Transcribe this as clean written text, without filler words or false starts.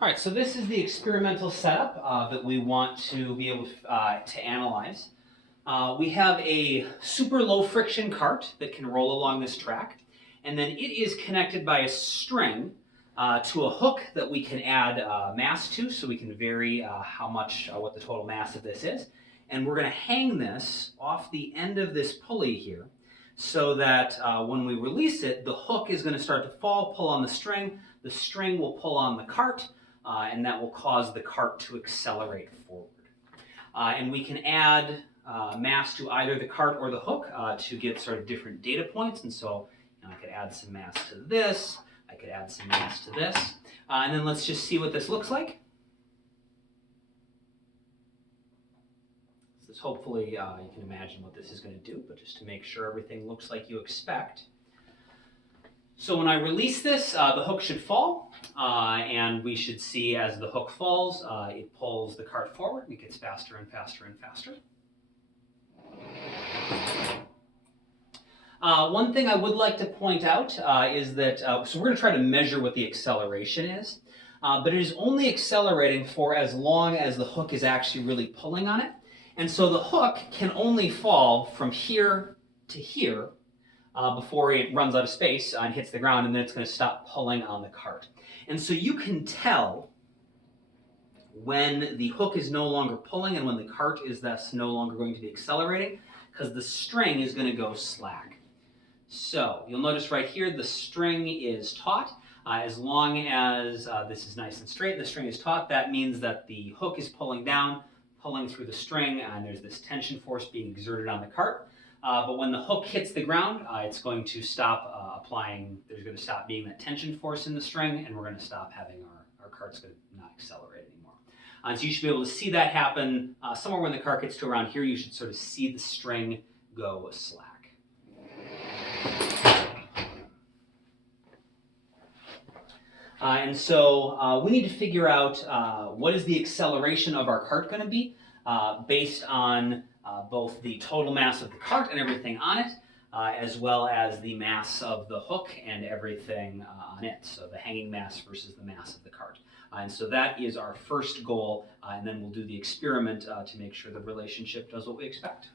All right, so this is the experimental setup that we want to be able to analyze. We have a super low friction cart that can roll along this track, and then it is connected by a string to a hook that we can add mass to, so we can vary what the total mass of this is. And we're going to hang this off the end of this pulley here, so that when we release it, the hook is going to start to pull on the string will pull on the cart, and that will cause the cart to accelerate forward. And we can add mass to either the cart or the hook to get sort of different data points. And so I could add some mass to this, I could add some mass to this. And then let's just see what this looks like. So this hopefully you can imagine what this is going to do, but just to make sure everything looks like you expect. So when I release this, the hook should fall, and we should see as the hook falls, it pulls the cart forward, and it gets faster and faster and faster. One thing I would like to point out is that, so we're going to try to measure what the acceleration is, but it is only accelerating for as long as the hook is actually really pulling on it. And so the hook can only fall from here to here before it runs out of space and hits the ground, and then it's going to stop pulling on the cart. And so you can tell when the hook is no longer pulling and when the cart is thus no longer going to be accelerating, because the string is going to go slack. So you'll notice right here the string is taut. As long as this is nice and straight, the string is taut, that means that the hook is pulling down, pulling through the string, and there's this tension force being exerted on the cart. But when the hook hits the ground, it's going to stop applying, there's going to stop being that tension force in the string, and we're going to stop having our cart's going to not accelerate anymore. So you should be able to see that happen. Somewhere when the cart gets to around here, you should sort of see the string go slack. And so we need to figure out what is the acceleration of our cart going to be based on both the total mass of the cart and everything on it, as well as the mass of the hook and everything on it. So the hanging mass versus the mass of the cart. And so that is our first goal, and then we'll do the experiment to make sure the relationship does what we expect.